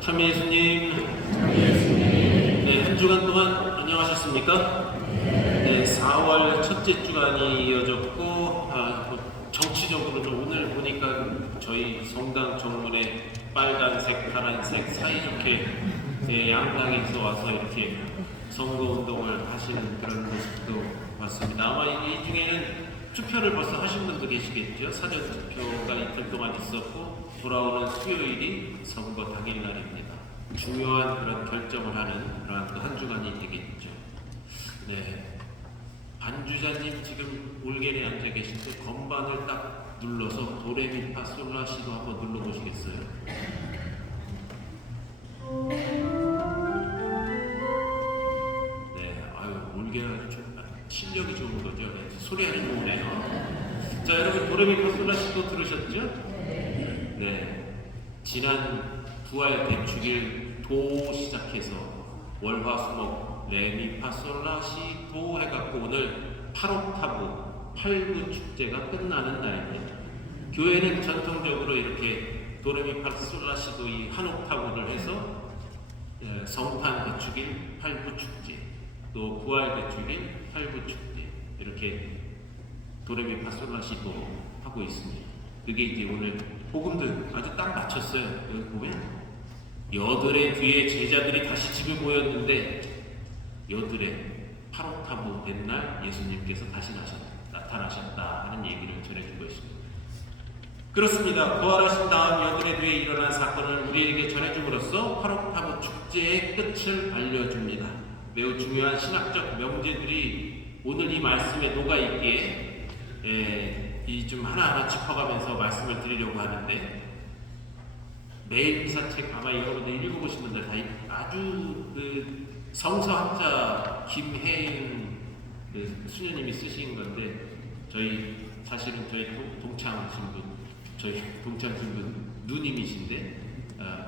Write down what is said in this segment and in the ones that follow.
참 예수님, 네, 한 주간 동안 안녕하셨습니까? 네, 4월 첫째 주간이 이어졌고, 정치적으로는 오늘 보니까 저희 성당 정문에 빨간색, 파란색 사이좋게 양당에서 와서 이렇게 선거운동을 하시는 그런 모습도 봤습니다. 아마 이 중에는 투표를 벌써 하신 분도 계시겠죠? 사전 투표가 이틀 동안 있었고 돌아오는 수요일이 선거 당일날입니다. 중요한 그런 결정을 하는 그런 한 주간이 되겠죠. 네, 반주자님 지금 올게에 앉아 계신데 건반을 딱 눌러서 도레미파솔라시도 한번 눌러보시겠어요? 네, 아유 올게가 좀 실력이 좋은 거죠. 네, 소리 아주 좋으네요. 자, 여러분 도레미파솔라시도 들으셨죠? 네, 지난 부활 대축일 도 시작해서 월화수목 레미파솔라시 도 해갖고 오늘 8옥타브 8부 축제가 끝나는 날입니다. 교회는 전통적으로 이렇게 도레미파솔라시도 이 한 옥타브를 해서 성탄 대축일 8부 축제, 또 부활 대축일 8부 축제 이렇게 도레미파솔라시도 하고 있습니다. 그게 이제 오늘 복음들 아주 딱 맞췄어요. 여기 보면 여들의 뒤에 제자들이 다시 집에 모였는데 여들의 8옥타브 된 날 예수님께서 다시 나타나셨다 하는 얘기를 전해주고 있습니다. 그렇습니다. 부활하신 다음 여들의 뒤에 일어난 사건을 우리에게 전해줌으로써 8옥타브 축제의 끝을 알려줍니다. 매우 중요한 신학적 명제들이 오늘 이 말씀에 녹아있기에 이 좀 하나하나 짚어가면서 말씀을 드리려고 하는데, 매일기사책 아마 여러분들 읽어보신 분들 다 아주 그 성서학자 김혜인 수녀님이 쓰신 건데, 사실은 저희 동창신분 누님이신데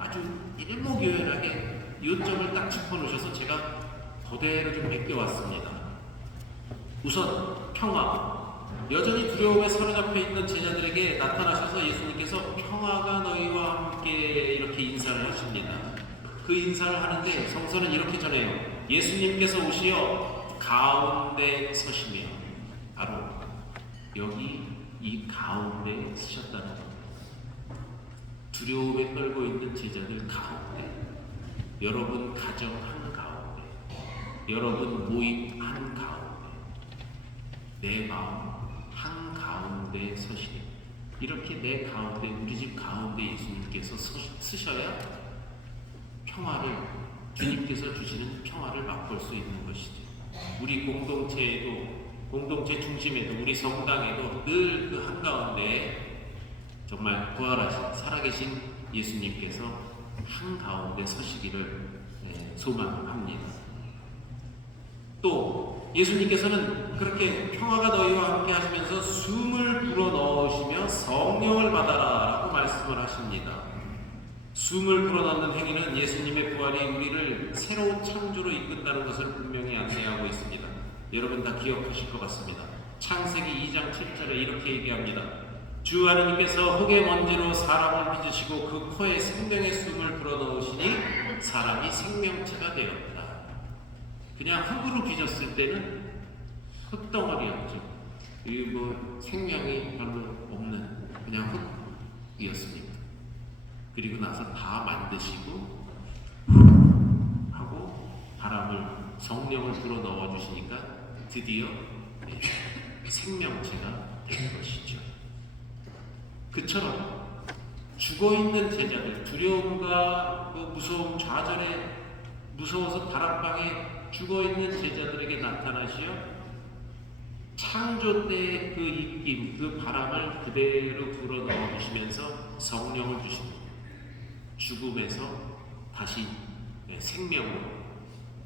아주 일목요연하게 요점을 딱 짚어놓으셔서 제가 그대로 좀 맡겨왔습니다. 우선 평화. 여전히 두려움에 사로잡혀 있는 제자들에게 나타나셔서 예수님께서 평화가 너희와 함께 이렇게 인사를 하십니다. 그 인사를 하는데 성서는 이렇게 전해요. 예수님께서 오시어 가운데 서시며, 바로 여기 이 가운데 서셨다는 겁니다. 두려움에 떨고 있는 제자들 가운데, 여러분 가정 한가운데, 여러분 모임 한가운데, 내 마음 한가운데 서시니, 이렇게 내 가운데, 우리 집 가운데 예수님께서 서셔야 평화를, 주님께서 주시는 평화를 맛볼 수 있는 것이죠. 우리 공동체 중심에도, 우리 성당에도 늘 그 한가운데 정말 부활하신 살아계신 예수님께서 한가운데 서시기를 소망합니다. 또 예수님께서는 그렇게 평화가 너희와 함께 하시면서 숨을 불어넣으시며 성령을 받아라 라고 말씀을 하십니다. 숨을 불어넣는 행위는 예수님의 부활이 우리를 새로운 창조로 이끈다는 것을 분명히 안내하고 있습니다. 여러분 다 기억하실 것 같습니다. 창세기 2장 7절에 이렇게 얘기합니다. 주 하나님께서 흙의 먼지로 사람을 빚으시고 그 코에 생명의 숨을 불어넣으시니 사람이 생명체가 되었다. 그냥 흙으로 빚었을 때는 흙덩어리였죠. 이 생명이 별로 없는 그냥 흙이었습니다. 그리고 나서 다 만드시고 하고 바람을, 성령을 불어넣어 주시니까 드디어 생명체가 된 것이죠. 그처럼 죽어있는 제자들, 두려움과 무서움, 좌절에 무서워서 다락방에 죽어있는 제자들에게 나타나시어 창조 때의 그 입김, 그 바람을 그대로 불어넣어 주시면서 성령을 주시고 죽음에서 다시 생명으로,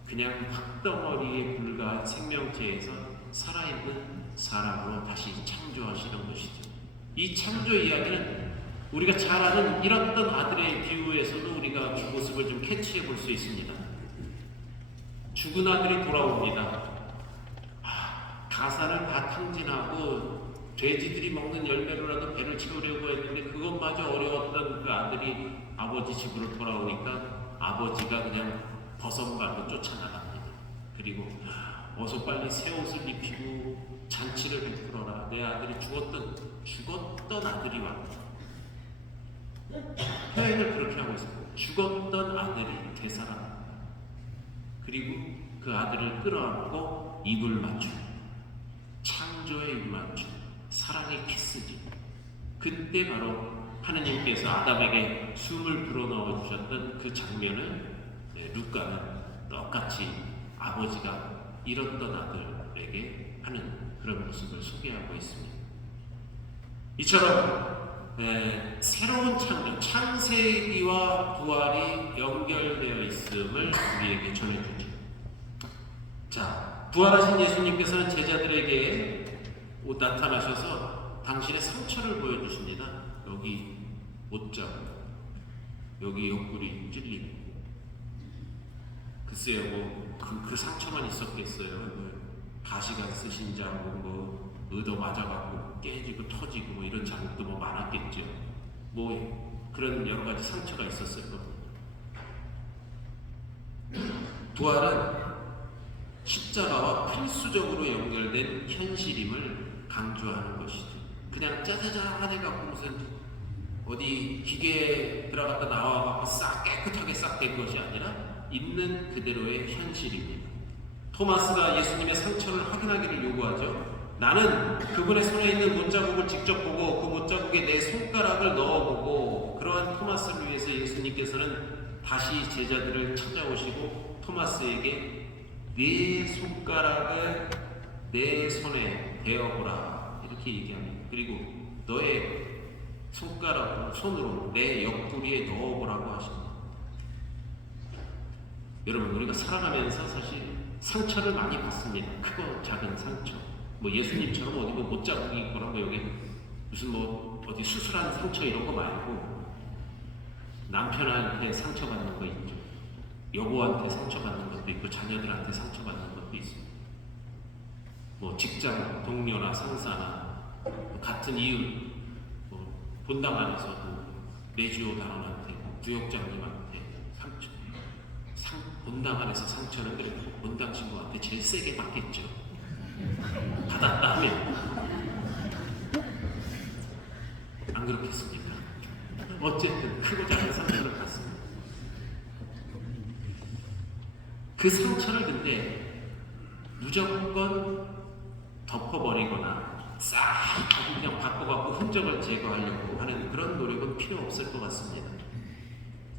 그냥 흙덩어리에 불과한 생명체에서 살아있는 사람으로 다시 창조하시는 것이죠. 이 창조 이야기는 우리가 잘 아는 잃었던 아들의 비유에서도 우리가 그 모습을 좀 캐치해 볼 수 있습니다. 죽은 아들이 돌아옵니다. 가사를 다 탕진하고 돼지들이 먹는 열매로라도 배를 채우려고 했는데 그것마저 어려웠던 그 아들이 아버지 집으로 돌아오니까 아버지가 그냥 버선발로 쫓아나갑니다. 그리고 어서 빨리 새 옷을 입히고 잔치를 베풀어라. 내 아들이 죽었던 아들이 왔다. 표현을 그렇게 하고 있습니다. 죽었던 아들이 되살아났다. 그리고 그 아들을 끌어안고 입을 맞추고 창조의 입을 맞추고 사랑의 키스지. 그때 바로 하느님께서 아담에게 숨을 불어넣어 주셨던 그 장면을 루카는 똑같이 아버지가 잃었던 아들에게 하는 그런 모습을 소개하고 있습니다. 이처럼 새로운 창조, 창세기와 부활이 연결되어 있음을 우리에게 전해주죠. 자, 부활하신 예수님께서는 제자들에게 나타나셔서 당신의 상처를 보여주십니다. 여기 못자국, 여기 옆구리 찔리고. 글쎄요, 그 상처만 있었겠어요. 가시가 쓰신 자국, 의도 맞아갖고 깨지고 터지고 이런 자국도 많았겠죠. 그런 여러 가지 상처가 있었을 겁니다. 부활은 십자가와 필수적으로 연결된 현실임을 강조하는 것이죠. 그냥 짜자잔 해갖고 무슨 어디 기계에 들어갔다 나와갖고 싹 깨끗하게 싹 된 것이 아니라 있는 그대로의 현실입니다. 토마스가 예수님의 상처를 확인하기를 요구하죠. 나는 그분의 손에 있는 못자국을 직접 보고 그 못자국에 내 손가락을 넣어보고. 그러한 토마스를 위해서 예수님께서는 다시 제자들을 찾아오시고 토마스에게 네 손가락을 내 손에 대어보라 이렇게 얘기합니다. 그리고 너의 손으로 내 옆구리에 넣어보라고 하십니다. 여러분, 우리가 살아가면서 사실 상처를 많이 받습니다. 크고 작은 상처. 예수님처럼 어디 못자국이 있거나 여기 무슨 어디 수술한 상처 이런 거 말고 남편한테 상처받는 거 있죠. 여보한테 상처받는 것도 있고 자녀들한테 상처받는 것도 있습니다. 직장 동료나 상사나 같은 이웃, 본당 안에서도 내주호 단원한테, 부역장님한테 상처. 본당 안에서 상처는 그래도 본당 친구한테 제일 세게 받겠죠. 받았다 하면 안 그렇겠습니까? 어쨌든 크고 작은 상처를 받습니다. 그 상처를 근데 무조건 덮어버리거나 싹 그냥 바꿔갖고 흔적을 제거하려고 하는 그런 노력은 필요 없을 것 같습니다.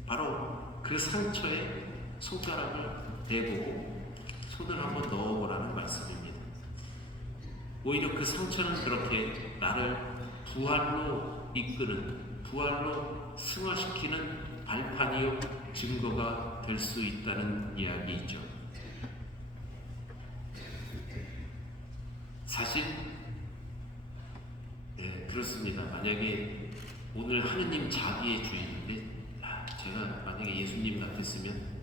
바로 그 상처에 손가락을 대보고 손을 한번 넣어보라는 말씀입니다. 오히려 그 상처는 그렇게 나를 부활로 이끄는, 부활로 승화시키는 발판이요 증거가 될 수 있다는 이야기이죠. 사실 그렇습니다. 만약에 오늘 하느님 자기의 주인인데 제가 만약에 예수님 같았으면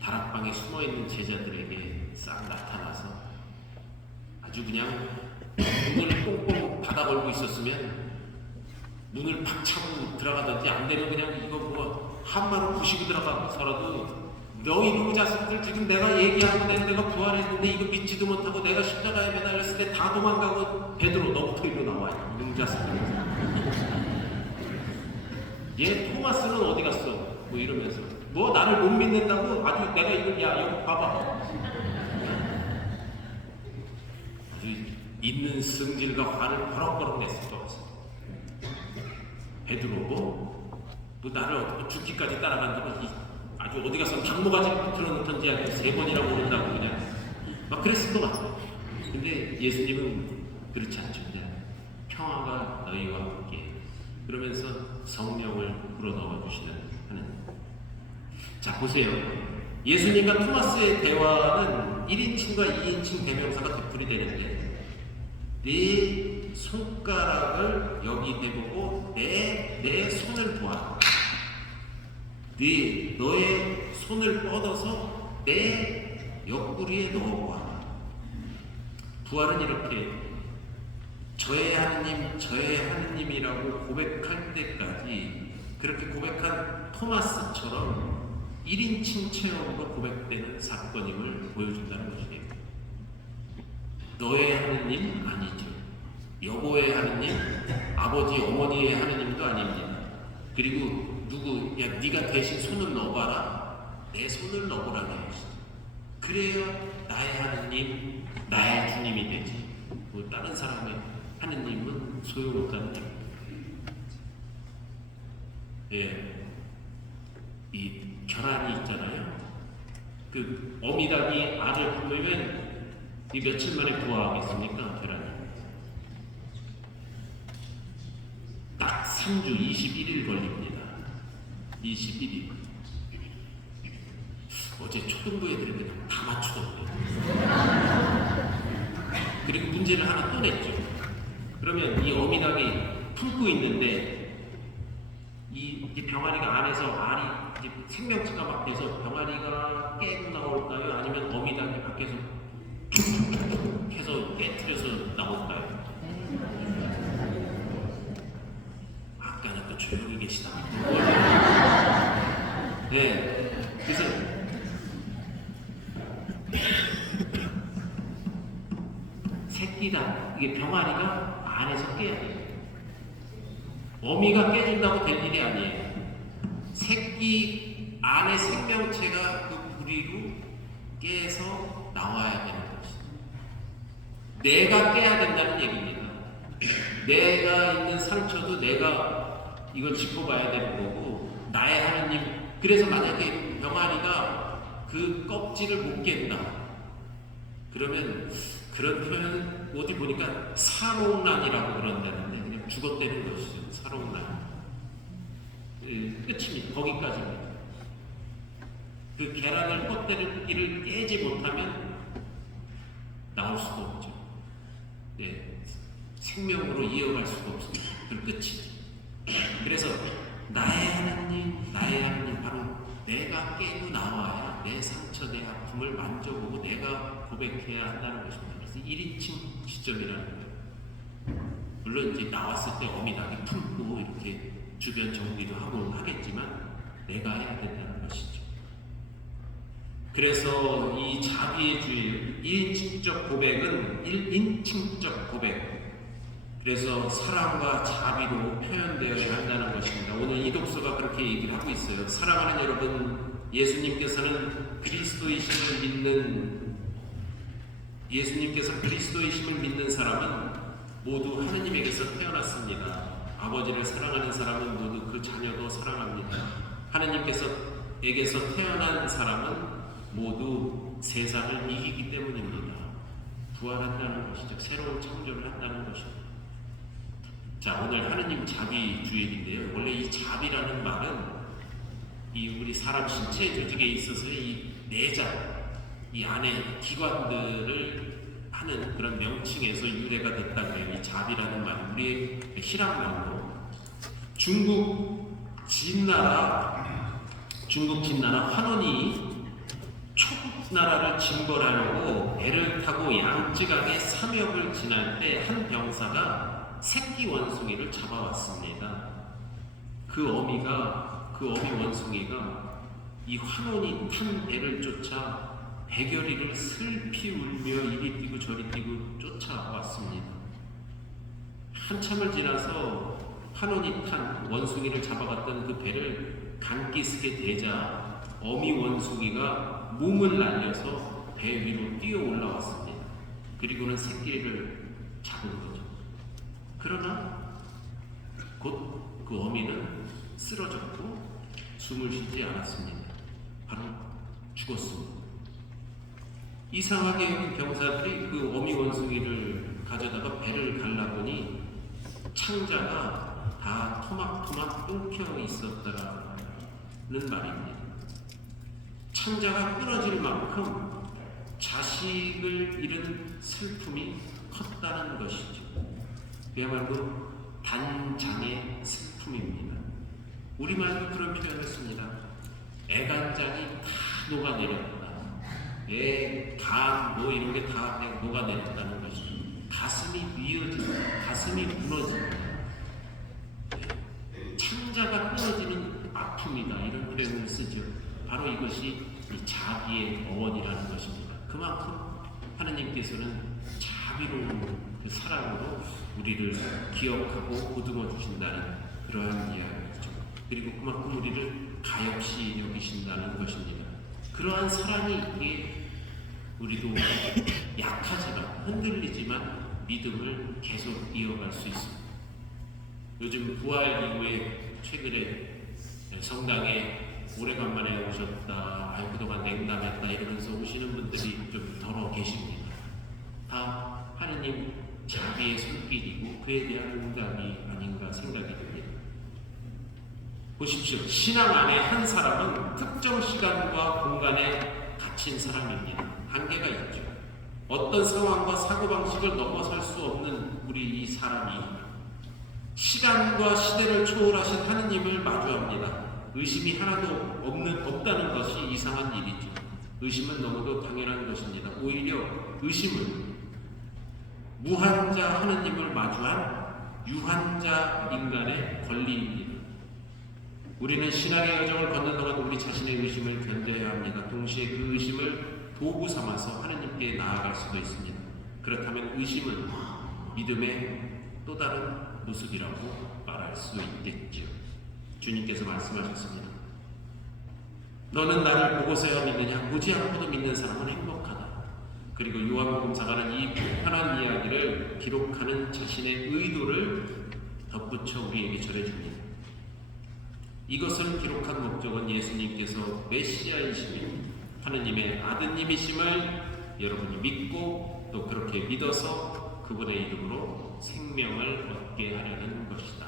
다락방에 숨어있는 제자들에게 싹 나타나서 아주 그냥 문을 꽁꽁 닫아 걸고 있었으면 문을 팍 차고 들어가든지, 안 되면 그냥 이거 한마로 부시고 들어가서라도 너희 놈 자식들 지금 내가 얘기하고 내가 부활했는데 이거 믿지도 못하고 내가 십자가에 매달렸을 때 다 도망가고 베드로 너부터 일로 나와 놈 자식들. 얘 토마스는 어디 갔어? 이러면서 나를 못 믿는다고 아주 내가 이걸 여기 봐봐. 아주 있는 성질과 화를 버럭버럭 냈을 것 같습니다. 베드로 나를 죽기까지 따라간다고 아주 어디 가서 장모가지 들어놓던지 3번이라고 오른다고 그냥 막 그랬을 것 같아요. 근데 예수님은 그렇지 않죠. 그냥 평화가 너희와 함께 그러면서 성령을 불어넣어 주시는 하는. 자, 보세요. 예수님과 토마스의 대화는 1인칭과 2인칭 대명사가 되풀이 되는데 네 손가락을 여기 대보고 내 손을 보아. 너의 손을 뻗어서 내 옆구리에 넣어보아. 부활은 이렇게 저의 하느님이라고 고백할 때까지 그렇게 고백한 토마스처럼 1인칭 체험으로 고백되는 사건임을 보여준다는 것이에요. 너의 하느님 아니죠. 여보의 하느님, 아버지, 어머니의 하느님도 아닙니다. 그리고 누구, 야 네가 대신 손을 넣어봐라. 내 손을 넣어보라는 것이죠. 그래야 나의 하느님, 나의 주님이 되지. 뭐 다른 사람의 하느님은 소용없다는 얘기입니다. 예, 이 결함이 있잖아요. 그 어미닭이 알을 품으면 이 며칠 만에 부화하겠습니까? 결함이 딱 3주 21일 걸립니다. 21일. 어제 초등부 애들이 그냥 다 맞추던데요. 그리고 문제를 하나 또 냈죠. 그러면 이 어미닭이 품고 있는데 이 병아리가 안에서 알이 이제 생명체가 막 돼서 병아리가 깨고 나올까요? 아니면 어미닭이 밖에서 툭툭툭 해서 깨트려서 나올까요? 아까는 또 조용히 계시다. 네, 그래서 새끼다. 이게 병아리가 안에서 깨야 돼요. 어미가 깨진다고 될 일이 아니에요. 새끼 안에 생명체가 그 부리로 깨서 나와야 되는 것이죠. 내가 깨야 된다는 얘기입니다. 내가 있는 상처도 내가 이걸 짚어봐야 되는 거고, 나의 하나님. 그래서 만약에 병아리가 그 껍질을 못 깬다. 그러면 그런 표현은 어디 보니까 사롱란이라고 그런다는데 그냥 죽었다는 것이죠. 사롱란. 끝입니다. 거기까지입니다. 그 계란을 껍데기를 깨지 못하면 나올 수가 없죠. 네, 생명으로 이어갈 수가 없습니다. 그 끝이죠. 그래서 나의 하나님, 나의 하나님, 바로 내가 깨고 나와야 내 상처, 내 아픔을 만져보고 내가 고백해야 한다는 것입니다. 그래서 1인칭 시점이라는 거예요. 물론 이제 나왔을 때 어미닭이 품고 이렇게 주변 정비도 하고 하겠지만 내가 해야 된다는 것이죠. 그래서 이 자비의 주의 1인칭적 고백은 1인칭적 고백. 그래서 사랑과 자비로 표현되어야 한다는 것입니다. 오늘 이 독서가 그렇게 얘기를 하고 있어요. 사랑하는 여러분, 예수님께서는 그리스도이심을 믿는 사람은 모두 하느님에게서 태어났습니다. 아버지를 사랑하는 사람은 모두 그 자녀도 사랑합니다. 하느님께서에게서 태어난 사람은 모두 세상을 이기기 때문입니다. 부활한다는 것이죠. 새로운 창조를 한다는 것입니다. 자, 오늘 하느님 자비 주일인데요. 원래 이 자비라는 말은 이 우리 사람 신체 조직에 있어서 이 내장, 이 안에 기관들을 하는 그런 명칭에서 유래가 됐다고 해요. 이 자비라는 말, 우리의 히랍말로 중국 진나라 환원이 촉나라를 침범하려고 배를 타고 양쯔강의 삼역을 지날 때 한 병사가 새끼 원숭이를 잡아왔습니다. 그 어미 원숭이가 이 환원이 탄 배를 쫓아 배결이를 슬피 울며 이리 뛰고 저리 뛰고 쫓아왔습니다. 한참을 지나서 환원이 탄 원숭이를 잡아갔던 그 배를 강기슭에 대자 어미 원숭이가 몸을 날려서 배 위로 뛰어 올라왔습니다. 그리고는 새끼를 잡은 거죠. 그러나 곧 그 어미는 쓰러졌고 숨을 쉬지 않았습니다. 바로 죽었습니다. 이상하게 여긴 병사들이 그 어미 원숭이를 가져다가 배를 갈라보니 창자가 다 토막토막 끊겨 있었다라는 말입니다. 창자가 끊어질 만큼 자식을 잃은 슬픔이 컸다는 것이죠. 그야말로 단장의 슬픔입니다. 우리말도 그런 표현을 씁니다. 애간장이 다 녹아내렸다. 간 이런 게 다 녹아내렸다는 것이죠. 가슴이 미어진다. 가슴이 무너진다. 창자가 끊어지는 아픔이다. 이런 표현을 쓰죠. 바로 것이 이 자비의 어원이라는 것입니다. 그만큼 하느님께서는 자비로운 그 사랑으로 우리를 기억하고 보듬어 주신다는 그러한 이야기죠. 그리고 그만큼 우리를 가엾이 여기신다는 것입니다. 그러한 사랑이 있기에 우리도 약하지만 흔들리지만 믿음을 계속 이어갈 수 있습니다. 요즘 부활 이후에 최근에 성당에 오래간만에 오셨다, 그동안 냉담했다 이러면서 오시는 분들이 좀 더러 계십니다. 다 하느님 자비의 손길이고 그에 대한 응답이 아닌가 생각이 듭니다. 보십시오. 신앙 안에 한 사람은 특정 시간과 공간에 갇힌 사람입니다. 한계가 있죠. 어떤 상황과 사고방식을 넘어설 수 없는 우리 이 사람이 시간과 시대를 초월하신 하느님을 마주합니다. 의심이 하나도 없다는 것이 이상한 일이죠. 의심은 너무도 당연한 것입니다. 오히려 의심은 무한자 하느님을 마주한 유한자 인간의 권리입니다. 우리는 신앙의 여정을 걷는 동안 우리 자신의 의심을 견뎌야 합니다. 동시에 그 의심을 도구 삼아서 하느님께 나아갈 수도 있습니다. 그렇다면 의심은 믿음의 또 다른 모습이라고 말할 수 있겠죠. 주님께서 말씀하셨습니다. 너는 나를 보고서야 믿느냐? 보지 않고도 믿는 사람은 행복하다. 그리고 요한복음사가는 이 편한 이야기를 기록하는 자신의 의도를 덧붙여 우리에게 전해줍니다. 이것을 기록한 목적은 예수님께서 메시아이심을 하느님의 아드님이심을 여러분이 믿고 또 그렇게 믿어서 그분의 이름으로 생명을 얻게 하려는 것이다.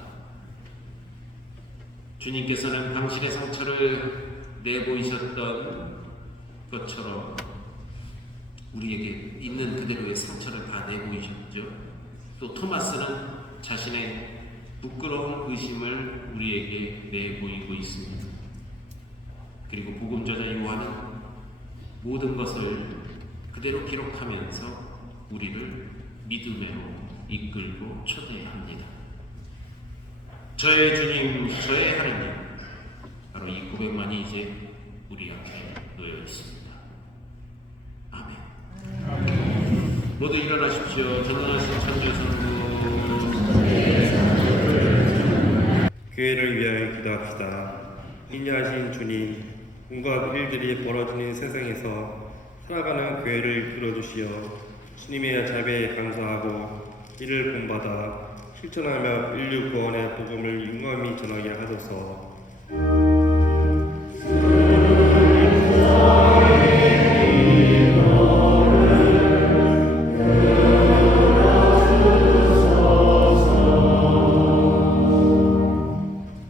주님께서는 당신의 상처를 내보이셨던 것처럼 우리에게 있는 그대로의 상처를 다 내보이셨죠. 또 토마스는 자신의 부끄러운 의심을 우리에게 내보이고 있습니다. 그리고 복음저자 요한은 모든 것을 그대로 기록하면서 우리를 믿음으로 이끌고 초대합니다. 저의 주님, 저의 하느님, 바로 이 고백만이 이제 우리 앞에 놓여 있습니다. 아멘. 모두 일어나십시오. 전능하신 천주의 성부 교회를 위하여 기도합시다. 인자하신 주님, 온갖 일들이 벌어지는 세상에서 살아가는 교회를 이끌어주시어 주님의 자비에 감사하고 이를 본받아 실천하며 인류 구원의 복음을 용감히 전하게 하소서.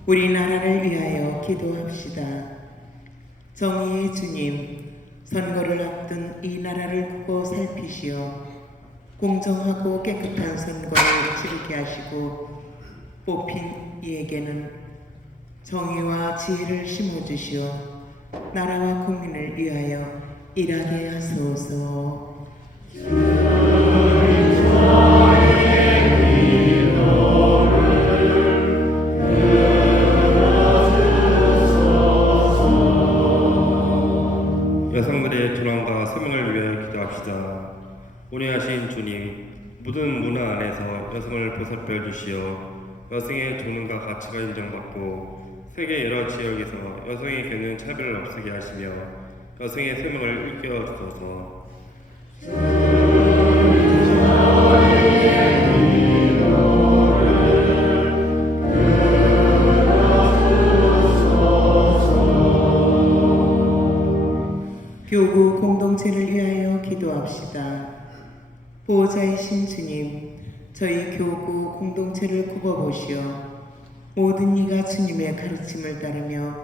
우리나라를 위하여 기도합시다. 정의의 주님, 선거를 앞둔 이 나라를 보고 살피시어 공정하고 깨끗한 선거를 치르게 하시고 뽑힌 이에게는 정의와 지혜를 심어주시어 나라와 국민을 위하여 일하게 하소서. 여성들의 존엄과 생명을 위하여 기도합시다. 온유하신 주님, 모든 문화 안에서 여성을 보살펴 주시어 여성의 존엄과 가치가 인정받고 세계 여러 지역에서 여성에게는 차별을 없애게 하시며 여성의 생명을 일깨워 주소서. 교구 공동체를 위하여 기도합시다. 보호자이신 주님, 저희 교구 공동체를 굽어보시어 모든 이가 주님의 가르침을 따르며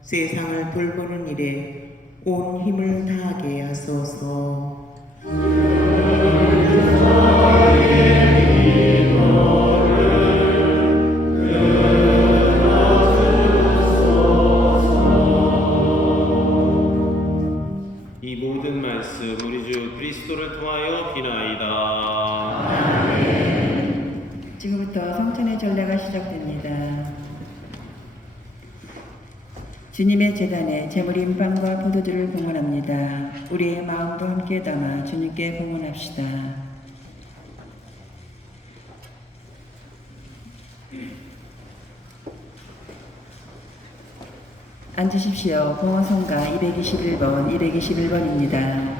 세상을 돌보는 일에 온 힘을 다하게 하소서. 이 모든 말씀 우리 주 그리스도를 통하여 비나이다. 지금부터 성찬의 전례가 시작됩니다. 주님의 제단에 제물인 빵과 포도주를 봉헌합니다. 우리의 마음도 함께 담아 주님께 봉헌합시다. 앉으십시오. 봉헌성가 221번, 221번입니다.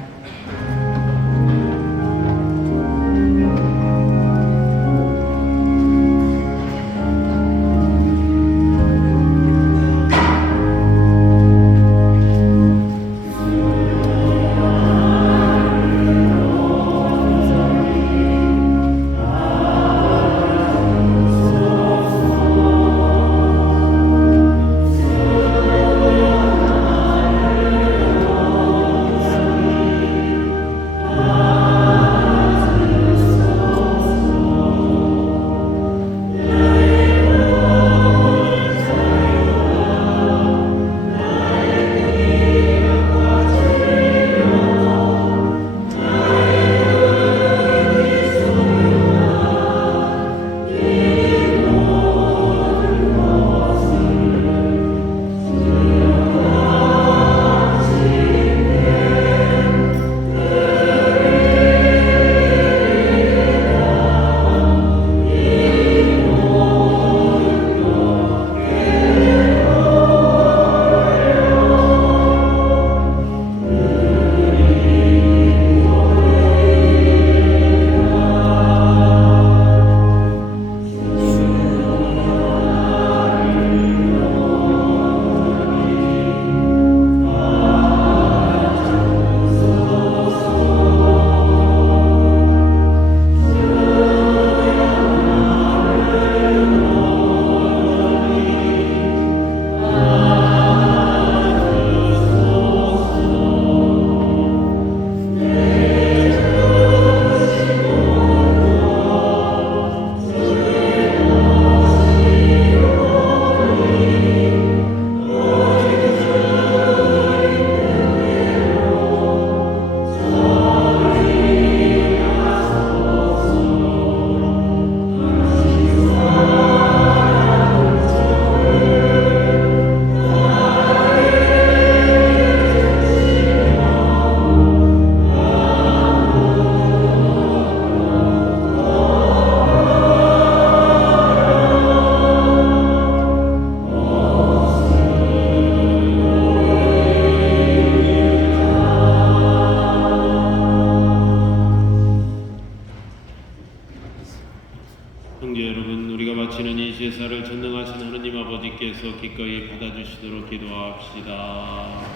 형제 여러분, 우리가 바치는 이 제사를 전능하신 하느님 아버지께서 기꺼이 받아주시도록 기도합시다.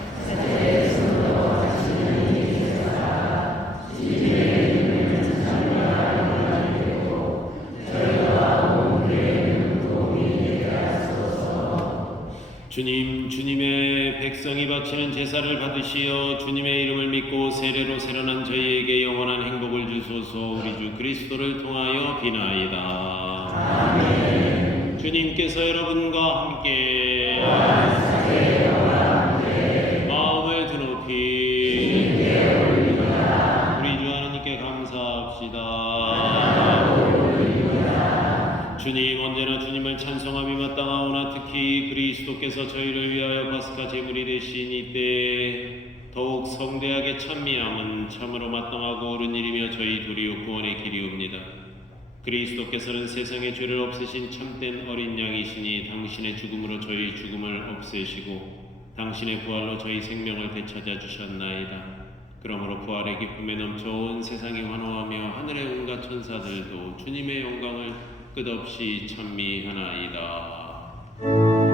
주님, 주님의 백성이 바치는 제사를 받으시어 주님의 이름을 믿고 세례로 새려난 저희에게 영원한 행복을 주소서. 우리 주 그리스도를 통하여 비나이다. 아멘. 주님께서 여러분과 함께 마음을 드높이 우리 주 하나님께 감사합시다. 주님, 언제나 주님을 찬송함이 마땅하오나 특히 그리스도께서 저희를 위하여 파스카 제물이 되신 이때 더욱 성대하게 찬미함은 참으로 마땅하고 옳은 일이며 저희 도리요 구원의 길이옵니다. 그리스도께서는 세상의 죄를 없애신 참된 어린 양이시니 당신의 죽음으로 저희 죽음을 없애시고 당신의 부활로 저희 생명을 되찾아 주셨나이다. 그러므로 부활의 기쁨에 넘쳐 온 세상이 환호하며 하늘의 온갖 천사들도 주님의 영광을 끝없이 찬미하나이다. Oh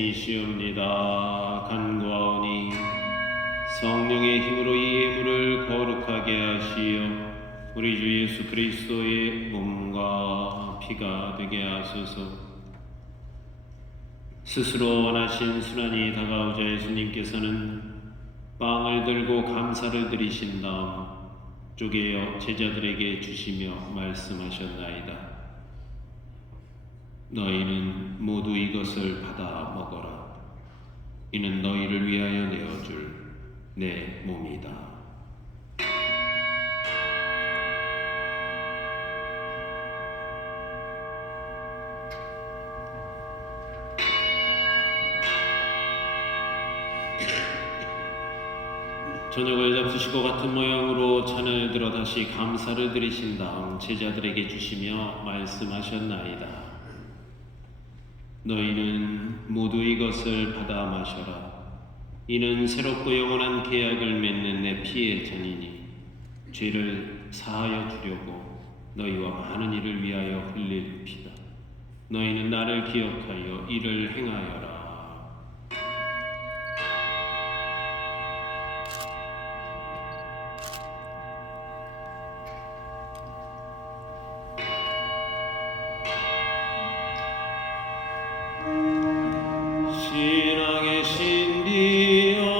계시옵니다. 간구하오니 성령의 힘으로 이 예물을 거룩하게 하시어 우리 주 예수 그리스도의 몸과 피가 되게 하소서. 스스로 원하신 순환이 다가오자 예수님께서는 빵을 들고 감사를 드리신 다음 쪼개어 제자들에게 주시며 말씀하셨나이다. 너희는 모두 이것을 받아 먹어라. 이는 너희를 위하여 내어줄 내 몸이다. 저녁을 잡수시고 같은 모양으로 잔을 들어 다시 감사를 드리신 다음 제자들에게 주시며 말씀하셨나이다. 너희는 모두 이것을 받아 마셔라. 이는 새롭고 영원한 계약을 맺는 내 피의 잔이니 죄를 사하여 주려고 너희와 많은 이를 위하여 흘릴 피다. 너희는 나를 기억하여 이를 행하여라. 신앙의 신비여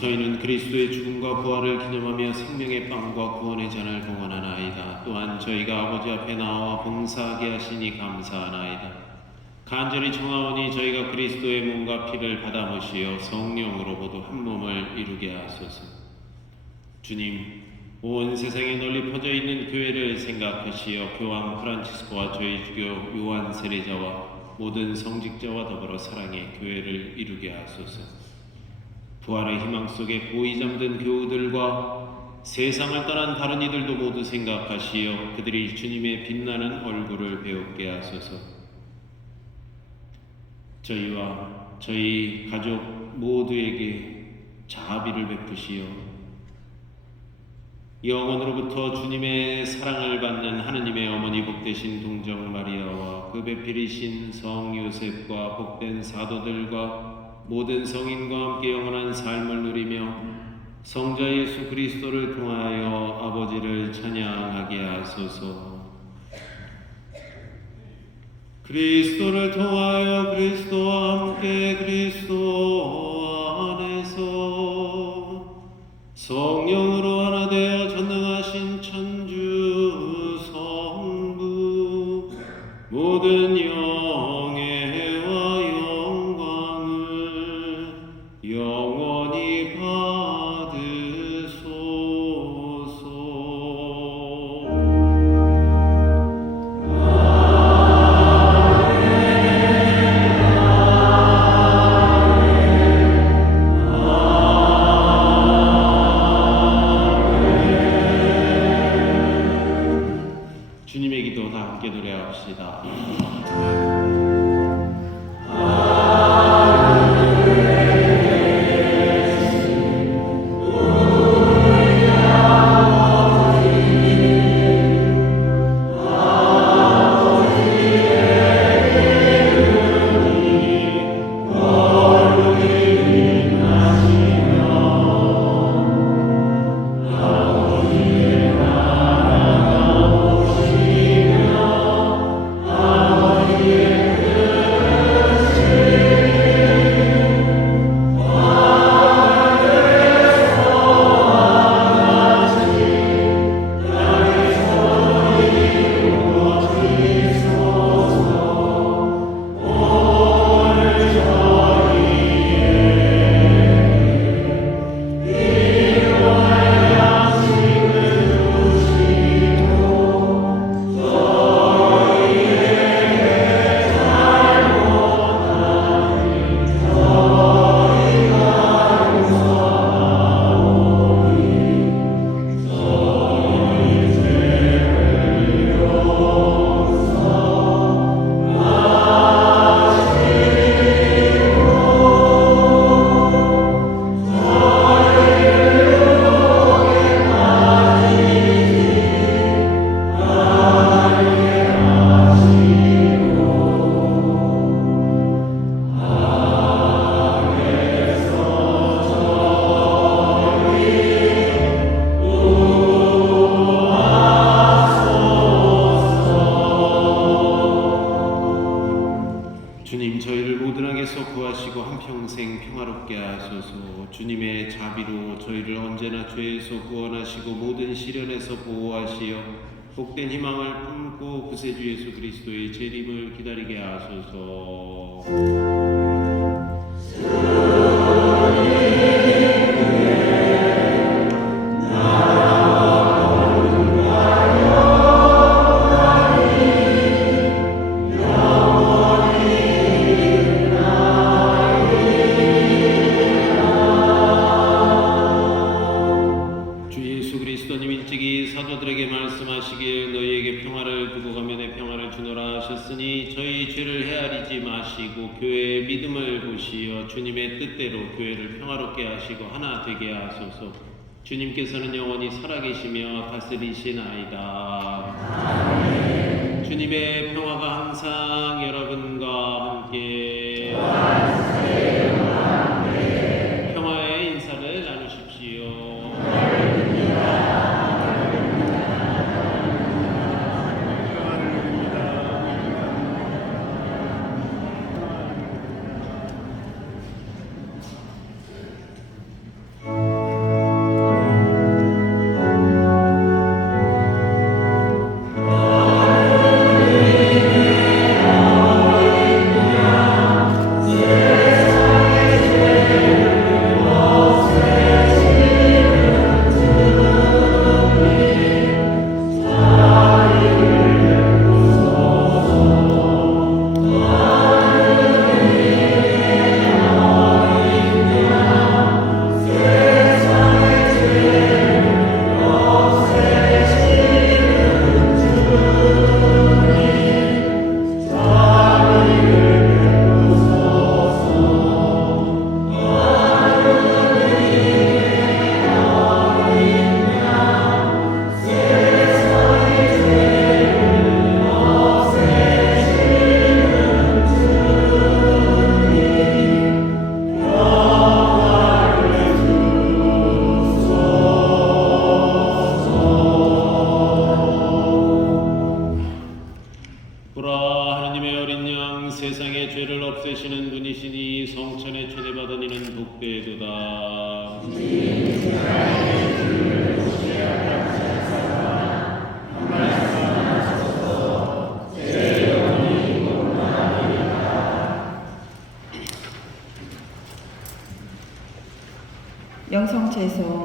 저희는 그리스도의 죽음과 부활을 기념하며 생명의 빵과 구원의 잔을 봉헌하나이다. 또한 저희가 아버지 앞에 나와 봉사하게 하시니 감사하나이다. 간절히 청하오니 저희가 그리스도의 몸과 피를 받아 모시어 성령으로 모두 한 몸을 이루게 하소서. 주님, 온 세상에 널리 퍼져 있는 교회를 생각하시어 교황 프란치스코와 저희 주교 요한 세례자와 모든 성직자와 더불어 사랑의 교회를 이루게 하소서. 부활의 희망 속에 고이 잠든 교우들과 세상을 떠난 다른 이들도 모두 생각하시어 그들이 주님의 빛나는 얼굴을 배우게 하소서. 저희와 저희 가족 모두에게 자비를 베푸시어 영원으로부터 주님의 사랑을 받는 하느님의 어머니 복되신 동정 마리아와 그 배필이신 성 요셉과 복된 사도들과 모든 성인과 함께 영원한 삶을 누리며 성자 예수 그리스도를 통하여 아버지를 찬양하게 하소서. 그리스도를 통하여 그리스도와 함께 그리스도 안에서 성령으로 하나 되어 전능하신 천주 성부 모든 영예와 영광을 영원히 받으소서. 주님의 기도 다 함께 노래합시다. Yeah. 주님, 저희를 모든 악에서 구하시고 한평생 평화롭게 하소서. 주님의 자비로 저희를 언제나 죄에서 구원하시고 모든 시련에서 보호하시어 복된 희망을 품고 구세주 예수 그리스도의 재림을 기다리게 하소서. 주 예수 그리스도님 일찍이 사도들에게 말씀하시길 너희에게 평화를 두고 가며 내 평화를 주노라 하셨으니 저희 죄를 헤아리지 마시고 교회의 믿음을 보시어 주님의 뜻대로 교회를 평화롭게 하시고 하나 되게 하소서. 주님께서는 영원히 살아계시며 다스리시나이다. 주님의 평화가 항상 여러분과 함께 평화의 인사를 나누십시오. 보라, 하나님의 어린 양, 세상의 죄를 없애시는 분이시니 성천에 초대받은 이는 복되도다. 영성채소